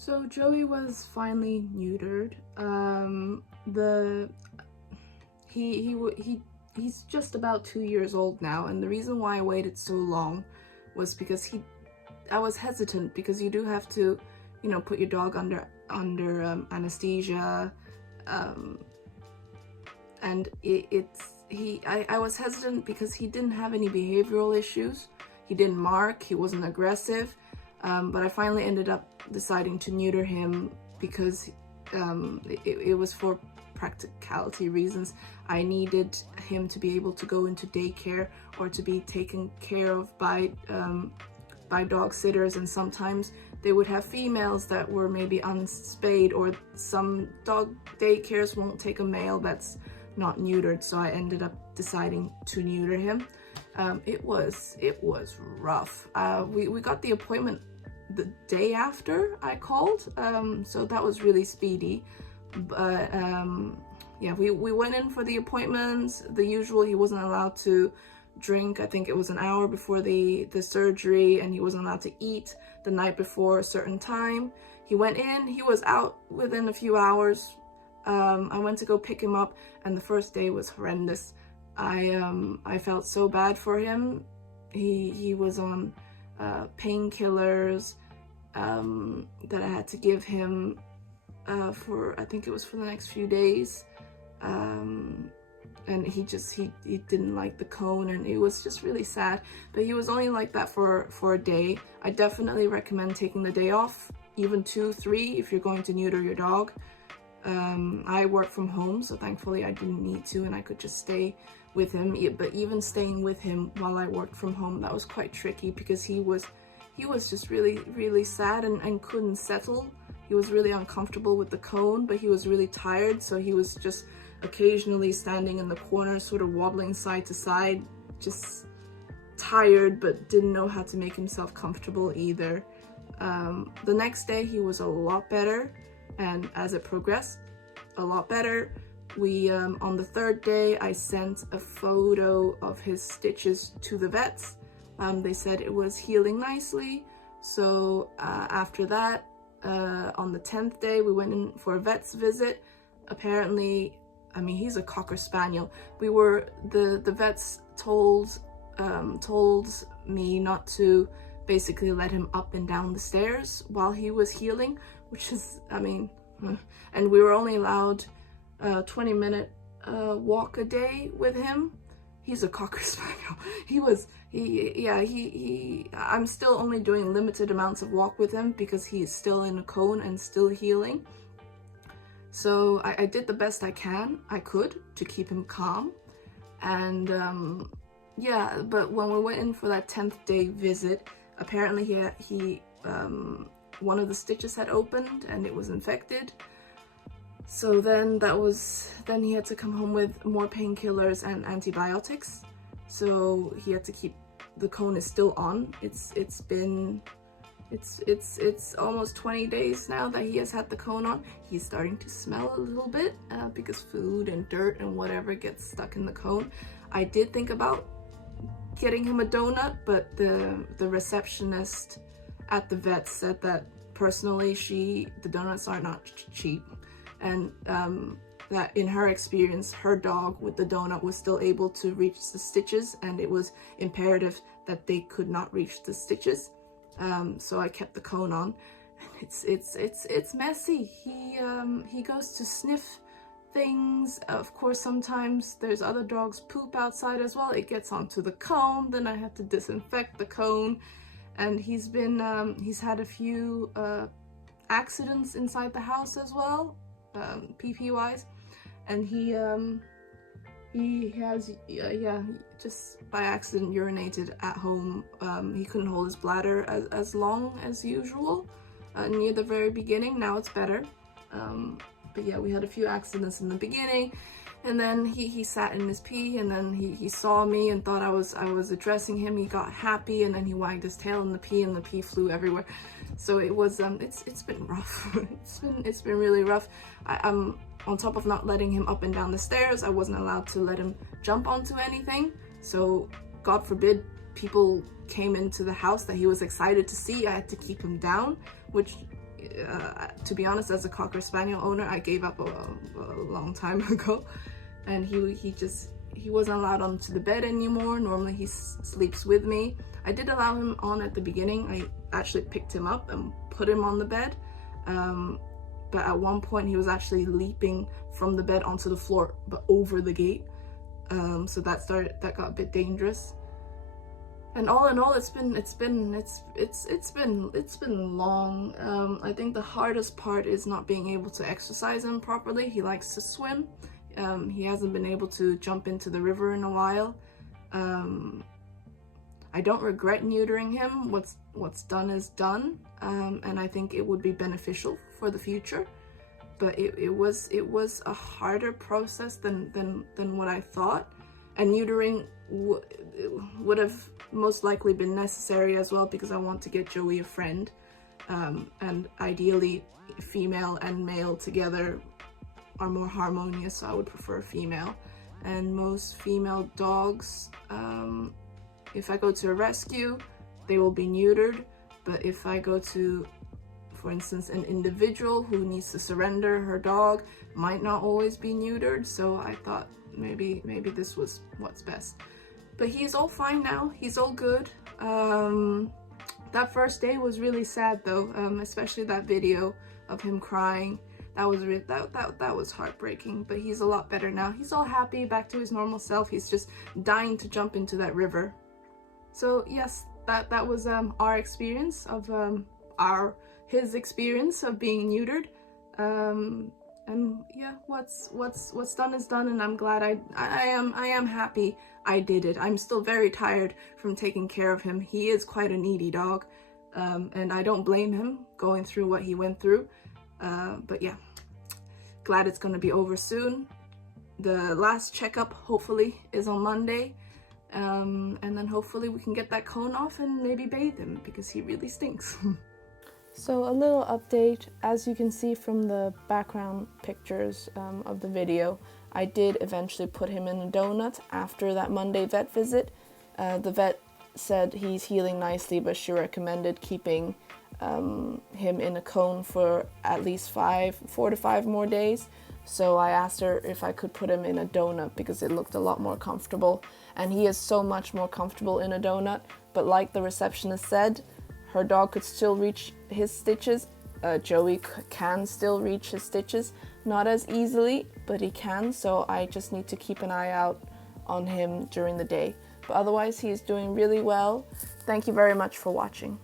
So Joey was finally neutered. He's just about 2 years old now, and the reason why I waited so long was because I was hesitant, because you do have to, put your dog under anesthesia, and I was hesitant because he didn't have any behavioral issues. He didn't mark, he wasn't aggressive, but I finally ended up deciding to neuter him because it was for practicality reasons. I needed him to be able to go into daycare or to be taken care of by dog sitters, and sometimes they would have females that were maybe unspayed, or some dog daycares won't take a male that's not neutered, so I ended up deciding to neuter him. It was rough. We got the appointment the day after I called, so that was really speedy. But yeah, we went in for the appointments. The usual, he wasn't allowed to drink. I think it was an hour before the surgery, and he wasn't allowed to eat the night before a certain time. He went in, he was out within a few hours. I went to go pick him up, and the first day was horrendous. I felt so bad for him. He was on painkillers that I had to give him for, I think it was for the next few days, and he didn't like the cone, and it was just really sad. But he was only like that for a day. I definitely recommend taking the day off, even 2-3 if you're going to neuter your dog. I work from home, so thankfully I didn't need to, and I could just stay with him. But even staying with him while I worked from home, that was quite tricky, because he was just really sad and couldn't settle. He was really uncomfortable with the cone, but he was really tired, so he was just occasionally standing in the corner, sort of wobbling side to side, just tired, but didn't know how to make himself comfortable either. The next day he was a lot better, and as it progressed, a lot better. We on the third day, I sent a photo of his stitches to the vets. They said it was healing nicely. So after that, on the 10th day, we went in for a vet's visit. Apparently, I mean, he's a Cocker Spaniel. The vets told me not to basically let him up and down the stairs while he was healing, which is, I mean, and we were only allowed 20-minute walk a day with him. He's a Cocker Spaniel. I'm still only doing limited amounts of walk with him because he's still in a cone and still healing. So I did the best I could to keep him calm. And yeah, but when we went in for that 10th day visit, apparently he one of the stitches had opened and it was infected. So then he had to come home with more painkillers and antibiotics. So he had to keep, the cone is still on. It's almost 20 days now that he has had the cone on. He's starting to smell a little bit because food and dirt and whatever gets stuck in the cone. I did think about getting him a donut, but the receptionist at the vet said that personally the donuts are not cheap, and that in her experience, her dog with the donut was still able to reach the stitches, and it was imperative that they could not reach the stitches. So I kept the cone on, and it's messy. He goes to sniff things. Of course, sometimes there's other dogs poop outside as well. It gets onto the cone. Then I have to disinfect the cone, and he's had a few accidents inside the house as well, PP wise, and he has just by accident urinated at home. He couldn't hold his bladder as long as usual near the very beginning. Now it's better, but yeah, we had a few accidents in the beginning, and then he sat in his pee, and then he saw me and thought I was addressing him. He got happy, and then he wagged his tail in the pee, and the pee flew everywhere. So it was it's been rough. it's been really rough. I'm on top of not letting him up and down the stairs. I wasn't allowed to let him jump onto anything. So God forbid people came into the house that he was excited to see. I had to keep him down, which to be honest, as a Cocker Spaniel owner, I gave up a long time ago. And he wasn't allowed onto the bed anymore. Normally he sleeps with me. I did allow him on at the beginning. I actually picked him up and put him on the bed. But at one point he was actually leaping from the bed onto the floor, but over the gate. So that got a bit dangerous. And all in all, it's been long. I think the hardest part is not being able to exercise him properly. He likes to swim. He hasn't been able to jump into the river in a while. I don't regret neutering him. What's done is done, and I think it would be beneficial for the future. But it was a harder process than what I thought, and neutering would have most likely been necessary as well, because I want to get Joey a friend, and ideally female and male together are more harmonious, so I would prefer female. And most female dogs, if I go to a rescue, they will be neutered. But if I go to, for instance, an individual who needs to surrender her dog, might not always be neutered. So I thought maybe this was what's best. But he's all fine now. He's all good. That first day was really sad though, especially that video of him crying. That was heartbreaking. But he's a lot better now. He's all happy, back to his normal self. He's just dying to jump into that river. So yes, that was our experience of his experience of being neutered. And yeah, what's done is done, and I'm glad I am happy I did it. I'm still very tired from taking care of him. He is quite a needy dog, and I don't blame him going through what he went through. But yeah, glad it's gonna be over soon. The last checkup hopefully is on Monday, and then hopefully we can get that cone off and maybe bathe him, because he really stinks. So a little update, as you can see from the background pictures of the video, I did eventually put him in a donut after that Monday vet visit. The vet said he's healing nicely, but she recommended keeping him in a cone for at least 4 to 5 more days. So I asked her if I could put him in a donut because it looked a lot more comfortable, and he is so much more comfortable in a donut. But like the receptionist said, her dog could still reach his stitches. Joey can still reach his stitches, not as easily, but he can, so I just need to keep an eye out on him during the day. But otherwise, he's doing really well. Thank you very much for watching.